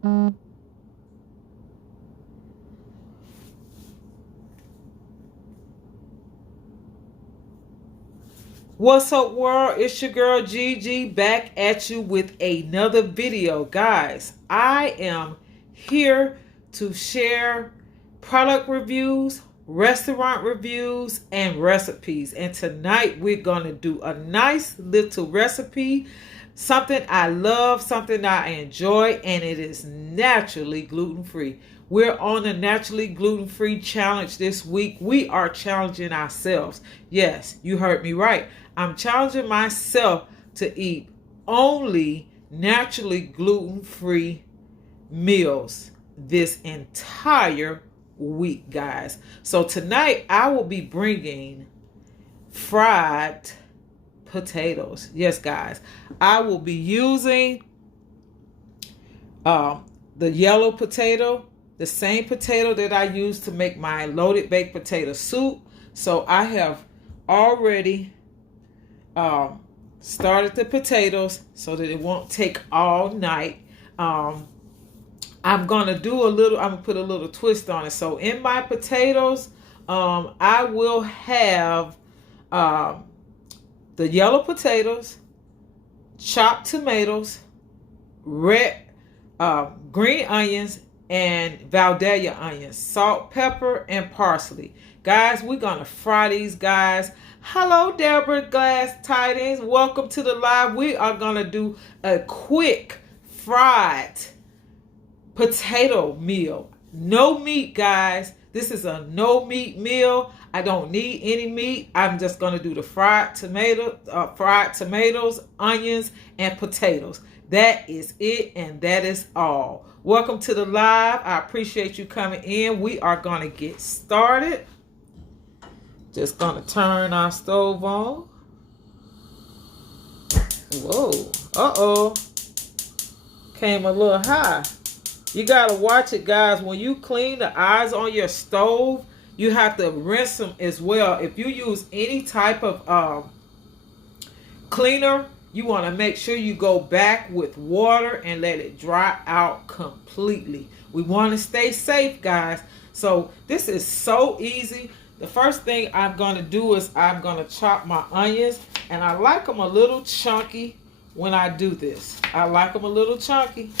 What's up, world? It's your girl Gigi back at you with another video. Guys, I am here to share product reviews, restaurant reviews, and recipes. And tonight we're going to do a nice little recipe, something I love, something I enjoy, and it is naturally gluten-free. We're on a naturally gluten-free challenge this week. We are challenging ourselves. Yes, you heard me right. I'm challenging myself to eat only naturally gluten-free meals this entire week, guys. So tonight I will be bringing fried potatoes. Yes, guys. I will be using the yellow potato, the same potato that I use to make my loaded baked potato soup. So I have already started the potatoes so that it won't take all night. I'm gonna put a little twist on it. So in my potatoes, I will have the yellow potatoes, chopped tomatoes, red green onions, and Vidalia onions, salt, pepper, and parsley. Guys, we're gonna fry these guys. Hello, Deborah Glass Tidings. Welcome to the live. We are gonna do a quick fried potato meal. No meat, guys. This is a no meat meal. I don't need any meat. I'm just gonna do the fried tomatoes, onions, and potatoes. That is it, and that is all. Welcome to the live. I appreciate you coming in. We are gonna get started. Just gonna turn our stove on. Whoa. Uh-oh. Came a little high. You gotta watch it, guys. When you clean the eyes on your stove, you have to rinse them as well. If you use any type of cleaner, you want to make sure you go back with water and let it dry out completely. We want to stay safe, guys. So this is so easy. The first thing I'm going to do is I'm going to chop my onions. And I like them a little chunky when I do this. I like them a little chunky,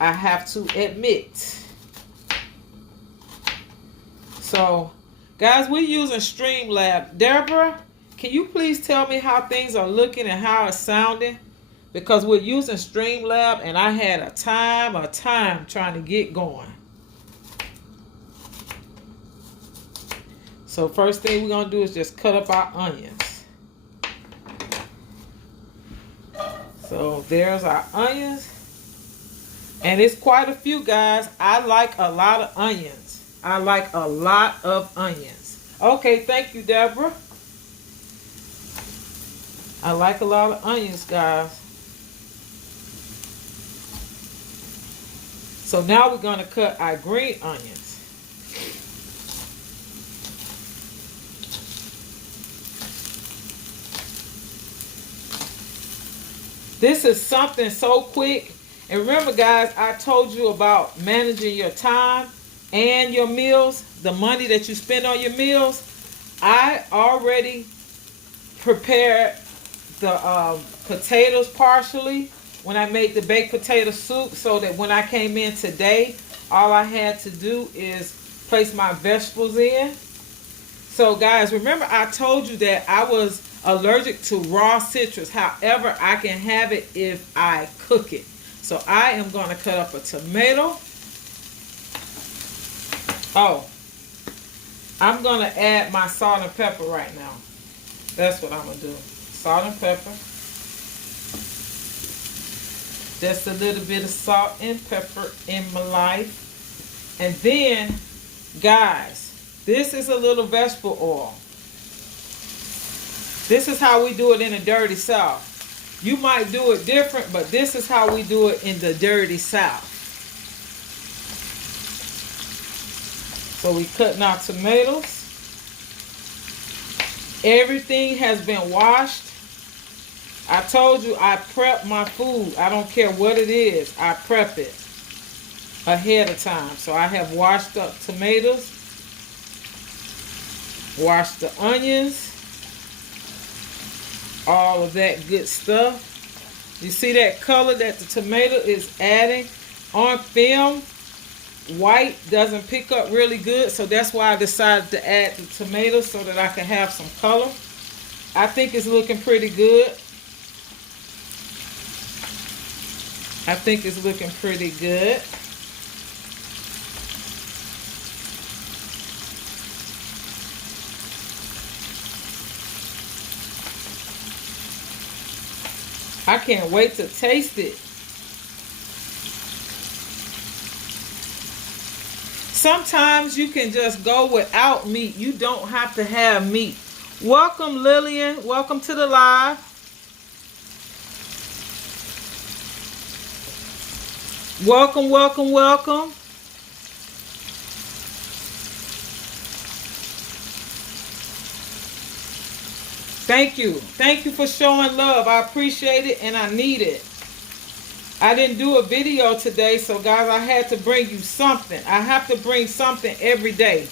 I have to admit. So, guys, we're using Streamlab. Deborah, can you please tell me how things are looking and how it's sounding? Because we're using Streamlab and I had a time trying to get going. So first thing we're going to do is just cut up our onions. So there's our onions. And it's quite a few, guys. I like a lot of onions. I like a lot of onions. Okay, thank you, Deborah. I like a lot of onions, guys. So now we're going to cut our green onions. This is something so quick. And remember, guys, I told you about managing your time and your meals, the money that you spend on your meals. I already prepared the potatoes partially when I made the baked potato soup, so that when I came in today, all I had to do is place my vegetables in. So guys, remember I told you that I was allergic to raw citrus. However, I can have it if I cook it. So I am going to cut up a tomato. Oh, I'm going to add my salt and pepper right now. That's what I'm going to do. Salt and pepper. Just a little bit of salt and pepper in my life. And then, guys, this is a little vegetable oil. This is how we do it in the dirty South. You might do it different, but this is how we do it in the dirty South. So we cutting our tomatoes. Everything has been washed. I told you I prep my food. I don't care what it is. I prep it. ahead of time. So I have washed up tomatoes, washed the onions, all of that good stuff. You see that color that the tomato is adding? On film, white doesn't pick up really good, so that's why I decided to add the tomatoes so that I can have some color. I think it's looking pretty good. I think it's looking pretty good. I can't wait to taste it. Sometimes you can just go without meat. You don't have to have meat. Welcome, Lillian. Welcome to the live. Welcome, welcome, welcome. Thank you. Thank you for showing love. I appreciate it and I need it. I didn't do a video today, so guys, I had to bring you something. I have to bring something every day.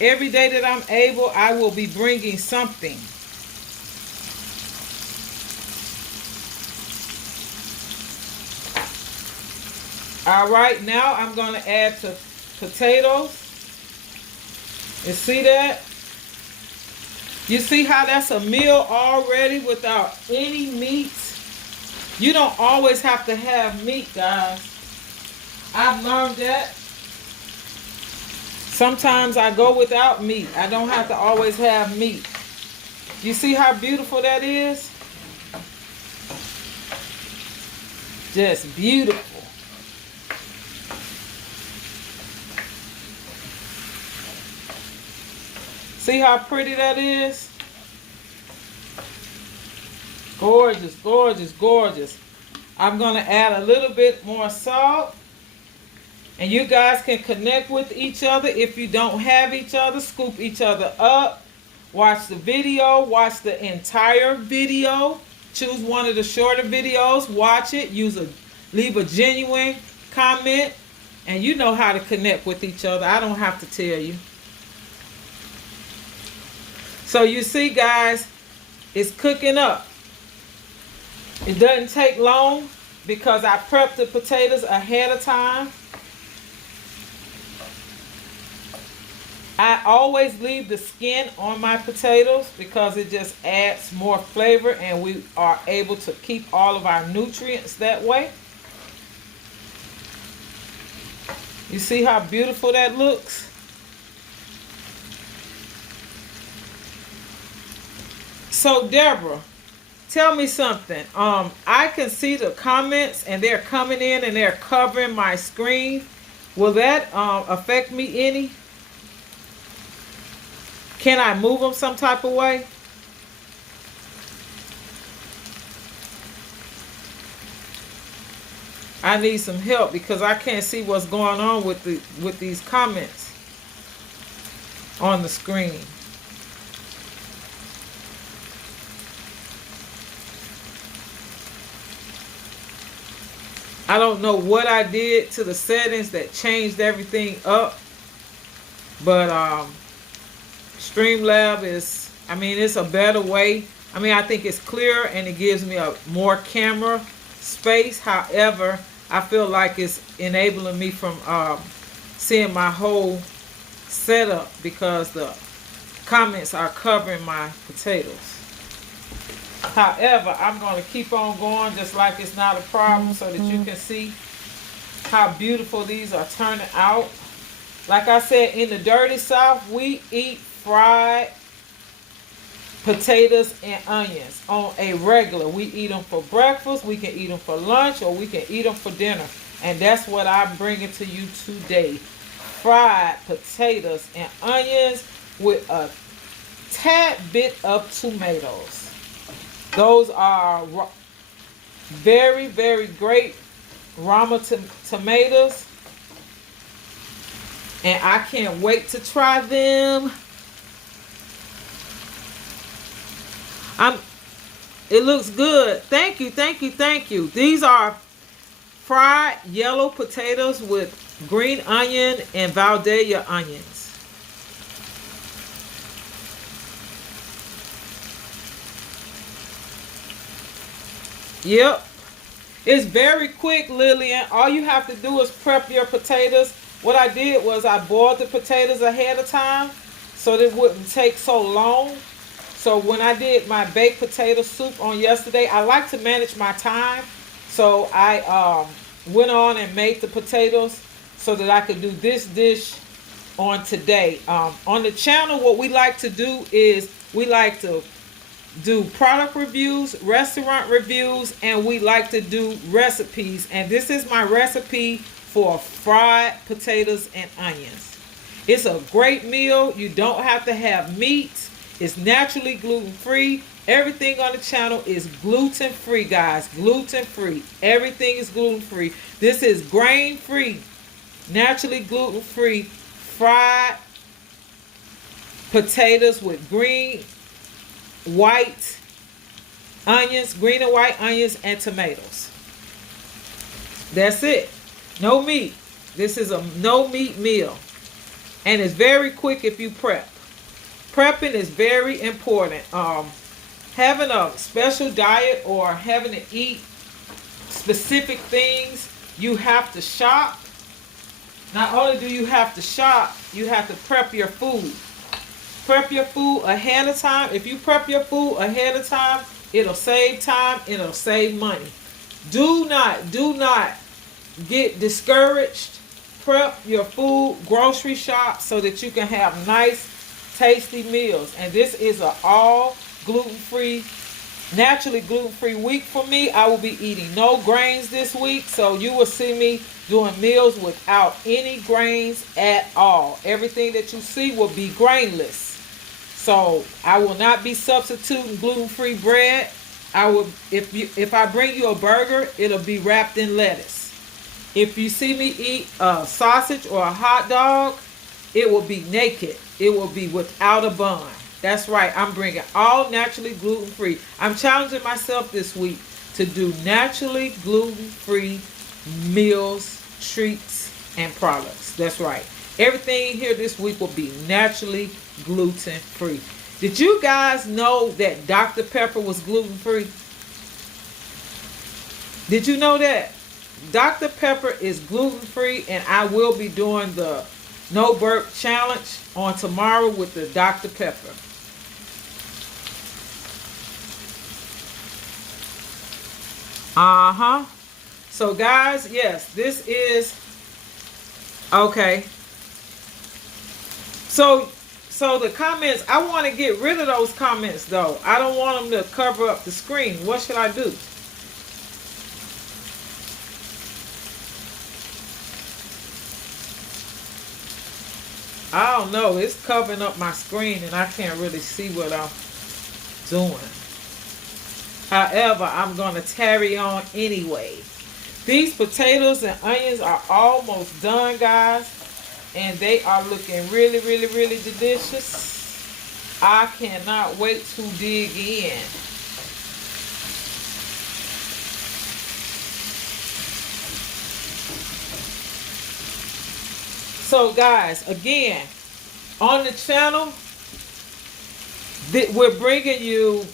Every day that I'm able, I will be bringing something. All right, now I'm going to add the potatoes. You see that? You see how that's a meal already without any meat? You don't always have to have meat, guys. I've learned that. Sometimes I go without meat. I don't have to always have meat. You see how beautiful that is? Just beautiful. See how pretty that is? Gorgeous, gorgeous, gorgeous. I'm going to add a little bit more salt. And you guys can connect with each other. If you don't have each other, scoop each other up. Watch the video. Watch the entire video. Choose one of the shorter videos. Watch it. Leave a genuine comment. And you know how to connect with each other. I don't have to tell you. So you see, guys, it's cooking up. It doesn't take long because I prepped the potatoes ahead of time. I always leave the skin on my potatoes because it just adds more flavor and we are able to keep all of our nutrients that way. You see how beautiful that looks? So Deborah, tell me something. I can see the comments and they're coming in and they're covering my screen. Will that affect me any? Can I move them some type of way? I need some help because I can't see what's going on with these comments on the screen. I don't know what I did to the settings that changed everything up, but Streamlab is, I mean, it's a better way. I mean, I think it's clearer and it gives me a more camera space. However, I feel like it's enabling me from seeing my whole setup because the comments are covering my potatoes. However, I'm going to keep on going just like it's not a problem so that you can see how beautiful these are turning out. Like I said, in the dirty South, we eat fried potatoes and onions on a regular. We eat them for breakfast, we can eat them for lunch, or we can eat them for dinner. And that's what I'm bringing to you today. Fried potatoes and onions with a tad bit of tomatoes. Those are very, very great Rama tomatoes. And I can't wait to try them. It looks good. Thank you, thank you, thank you. These are fried yellow potatoes with green onion and Valdelia onions. Yep. It's very quick, Lillian. All you have to do is prep your potatoes. What I did was I boiled the potatoes ahead of time so that it wouldn't take so long. So when I did my baked potato soup on yesterday, I like to manage my time. So I went on and made the potatoes so that I could do this dish on today. On the channel, what we like to do is we like to do product reviews, restaurant reviews, and we like to do recipes. And this is my recipe for fried potatoes and onions. It's a great meal. You don't have to have meat. It's naturally gluten-free. Everything on the channel is gluten-free, guys. Gluten-free. Everything is gluten-free. This is grain-free, naturally gluten-free fried potatoes with green, white onions, green and white onions, and tomatoes. That's it. No meat. This is a no meat meal. And it's very quick if you prep. Prepping is very important. Having a special diet or having to eat specific things, you have to shop. Not only do you have to shop, you have to prep your food. Prep your food ahead of time. If you prep your food ahead of time, it'll save time, it'll save money. Do not get discouraged. Prep your food, grocery shop, so that you can have nice, tasty meals. And this is an all gluten-free, naturally gluten-free week for me. I will be eating no grains this week, so you will see me doing meals without any grains at all. Everything that you see will be grainless. So I will not be substituting gluten-free bread. I will, if I bring you a burger, it'll be wrapped in lettuce. If you see me eat a sausage or a hot dog, it will be naked. It will be without a bun. That's right. I'm bringing all naturally gluten-free. I'm challenging myself this week to do naturally gluten-free meals, treats, and products. That's right. Everything here this week will be naturally gluten-free. Did you guys know that Dr. Pepper was gluten-free? Did you know that? Dr. Pepper is gluten-free, and I will be doing the No Burp Challenge on tomorrow with the Dr. Pepper. So guys, yes, this is okay. So the comments, I want to get rid of those comments though. I don't want them to cover up the screen. What should I do? I don't know. It's covering up my screen and I can't really see what I'm doing. However, I'm going to carry on anyway. These potatoes and onions are almost done, guys. And they are looking really, really, really delicious. I cannot wait to dig in. So guys, again, on the channel, we're bringing you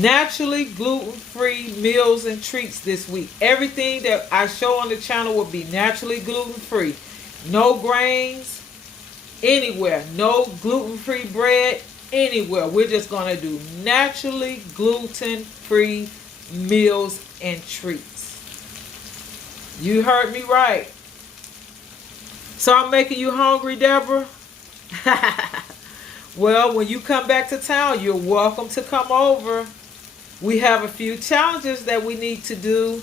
naturally gluten-free meals and treats this week. Everything that I show on the channel will be naturally gluten-free. No grains anywhere. No gluten-free bread anywhere. We're just going to do naturally gluten-free meals and treats. You heard me right. So I'm making you hungry, Deborah? Well, when you come back to town, you're welcome to come over. We have a few challenges that we need to do.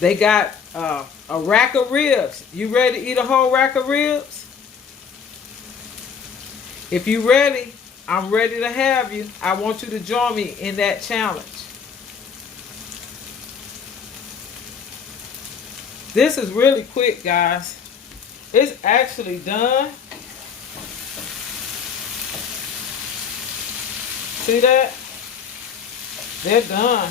They got a rack of ribs. You ready to eat a whole rack of ribs? If you're ready, I'm ready to have you. I want you to join me in that challenge. This is really quick, guys. It's actually done. See that? They're done.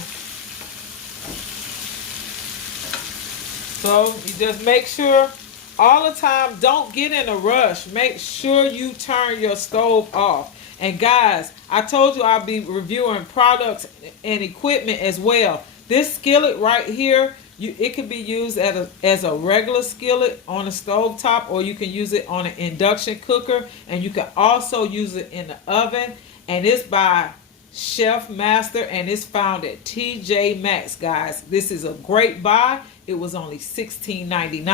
So you just make sure all the time, don't get in a rush. Make sure you turn your stove off. And guys, I told you I'll be reviewing products and equipment as well. This skillet right here, it can be used as a regular skillet on a stove top, or you can use it on an induction cooker, and you can also use it in the oven. And it's by Chef Master, and it's found at TJ Maxx, guys. This is a great buy. It was only $16.99,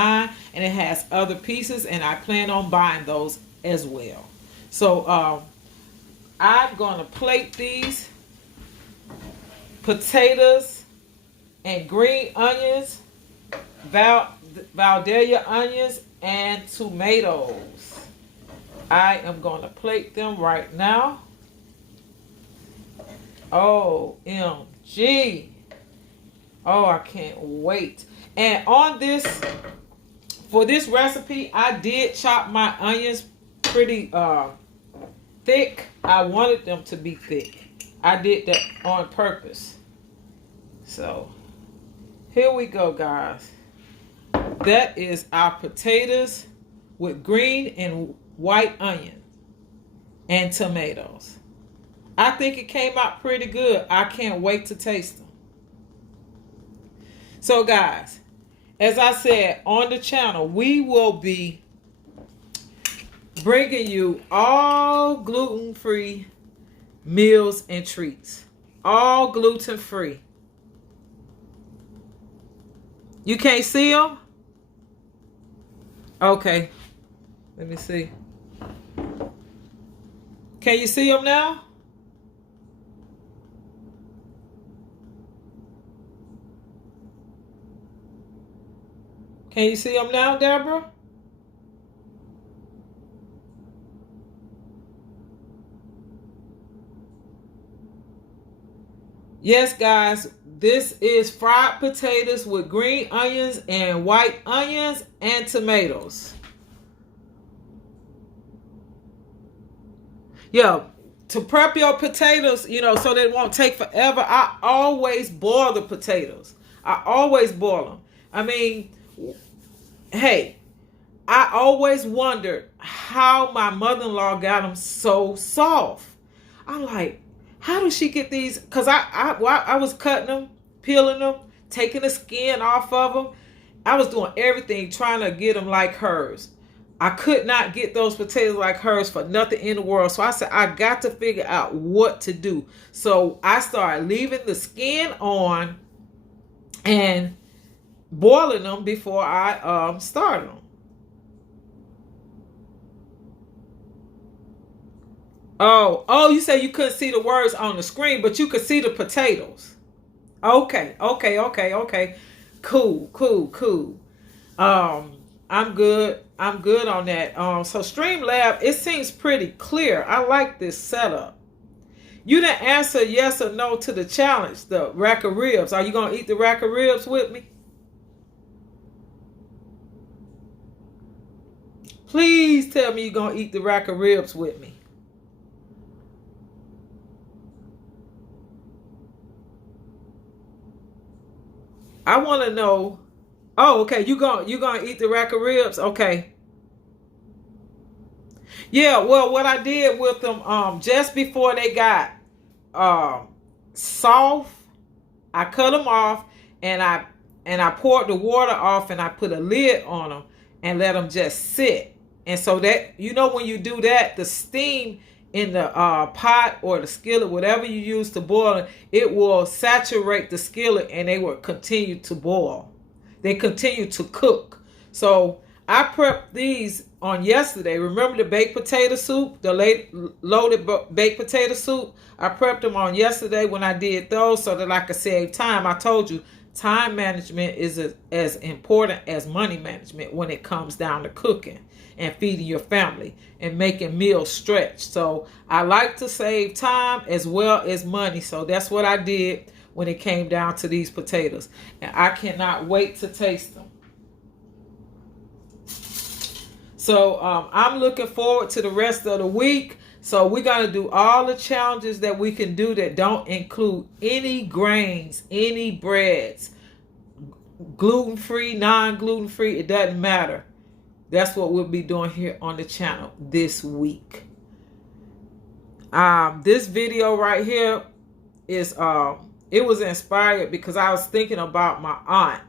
and it has other pieces, and I plan on buying those as well. So I'm going to plate these potatoes and green onions, Valdelia onions, and tomatoes. I am going to plate them right now. OMG. Oh, I can't wait. And on this, for this recipe, I did chop my onions pretty thick. I wanted them to be thick. I did that on purpose. So, here we go, guys. That is our potatoes with green and white onion and tomatoes. I think it came out pretty good. I can't wait to taste them. So guys, as I said on the channel, we will be bringing you all gluten-free meals and treats. All gluten-free. You can't see them? Okay. Let me see. Can you see them now? Can you see them now, Deborah? Yes, guys, this is fried potatoes with green onions and white onions and tomatoes. Yeah, to prep your potatoes, you know, so they won't take forever, I always boil the potatoes. I always boil them. I mean, hey, I always wondered how my mother-in-law got them so soft. I'm like, how does she get these? Because I was cutting them, peeling them, taking the skin off of them. I was doing everything trying to get them like hers. I could not get those potatoes like hers for nothing in the world. So I said, I got to figure out what to do. So I started leaving the skin on and boiling them before I started them. Oh, you say you couldn't see the words on the screen, but you could see the potatoes. Okay. Cool. I'm good on that. So Streamlab, it seems pretty clear. I like this setup. You didn't answer yes or no to the challenge, the rack of ribs. Are you going to eat the rack of ribs with me? Please tell me you're going to eat the rack of ribs with me. I want to know. Oh, okay. You gonna eat the rack of ribs? Okay. Yeah. Well, what I did with them, just before they got soft, I cut them off, and I poured the water off, and I put a lid on them and let them just sit. And so that, you know, when you do that, the steam in the pot or the skillet, whatever you use to boil it will saturate the skillet, and they will continue to boil. They continue to cook. So I prepped these on yesterday. Remember the baked potato soup, the loaded baked potato soup? I prepped them on yesterday when I did those so that I could save time. I told you, time management is as important as money management when it comes down to cooking and feeding your family and making meals stretch. So I like to save time as well as money. So that's what I did when it came down to these potatoes. And I cannot wait to taste them. So I'm looking forward to the rest of the week. So we're going to do all the challenges that we can do that don't include any grains, any breads, gluten-free, non-gluten-free, it doesn't matter. That's what we'll be doing here on the channel this week. This video right here is it was inspired because I was thinking about my aunt.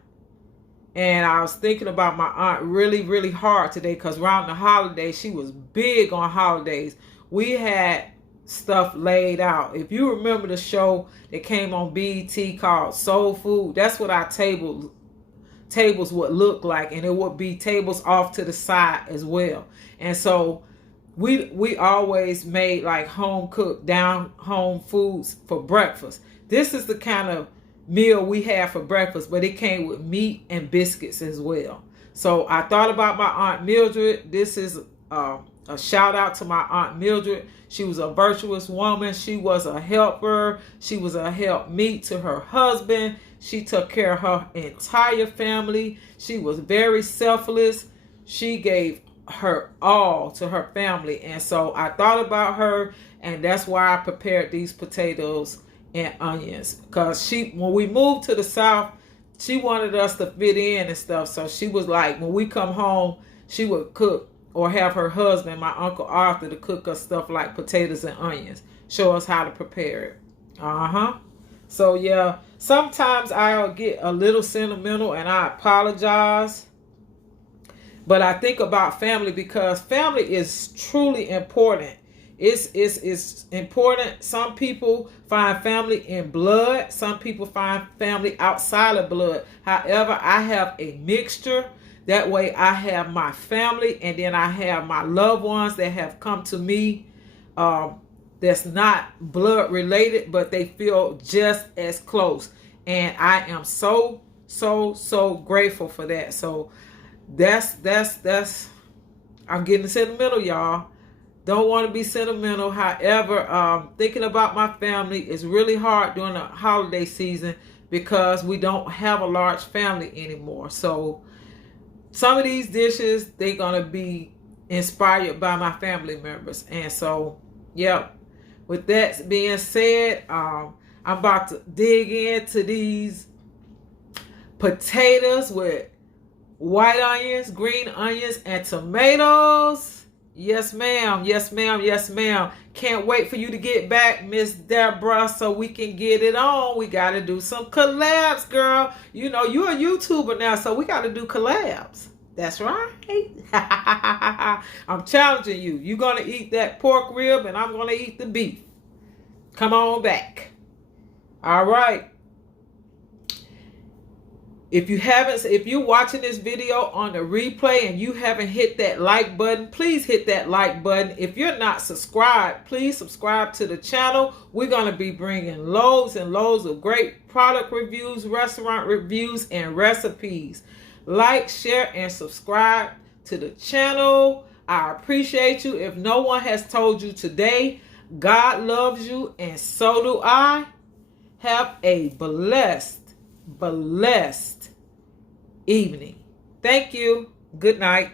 And I was thinking about my aunt really, really hard today because around the holidays, she was big on holidays. We had stuff laid out. If you remember the show that came on BET called Soul Food, that's what our tables would look like. And it would be tables off to the side as well. And so we always made like home cooked, down home foods for breakfast. This is the kind of meal we had for breakfast, but it came with meat and biscuits as well. So I thought about my Aunt Mildred. This is a shout out to my Aunt Mildred. She was a virtuous woman. She was a helper. She was a helpmeet to her husband. She took care of her entire family. She was very selfless. She gave her all to her family. And so I thought about her, and that's why I prepared these potatoes and onions, because when we moved to the South, she wanted us to fit in and stuff. So she was like, when we come home, she would cook or have her husband, my Uncle Arthur, to cook us stuff like potatoes and onions, show us how to prepare it. So yeah, sometimes I'll get a little sentimental and I apologize, but I think about family because family is truly important. It's important. Some people find family in blood. Some people find family outside of blood. However, I have a mixture. That way I have my family and then I have my loved ones that have come to me that's not blood related, but they feel just as close. And I am so grateful for that. So that's I'm getting sentimental, y'all. Don't want to be sentimental. However, thinking about my family is really hard during the holiday season because we don't have a large family anymore. So some of these dishes, they're going to be inspired by my family members. And so, yeah, with that being said, I'm about to dig into these potatoes with white onions, green onions, and tomatoes. Yes, ma'am. Yes, ma'am. Yes, ma'am. Can't wait for you to get back, Miss Deborah, so we can get it on. We got to do some collabs, girl. You know, you're a YouTuber now, so we got to do collabs. That's right. I'm challenging you. You're going to eat that pork rib, and I'm going to eat the beef. Come on back. All right. If you're watching this video on the replay and you haven't hit that like button, please hit that like button. If you're not subscribed, please subscribe to the channel. We're going to be bringing loads and loads of great product reviews, restaurant reviews, and recipes. Like, share, and subscribe to the channel. I appreciate you. If no one has told you today, God loves you and so do I. Have a blessed evening. Thank you. Good night.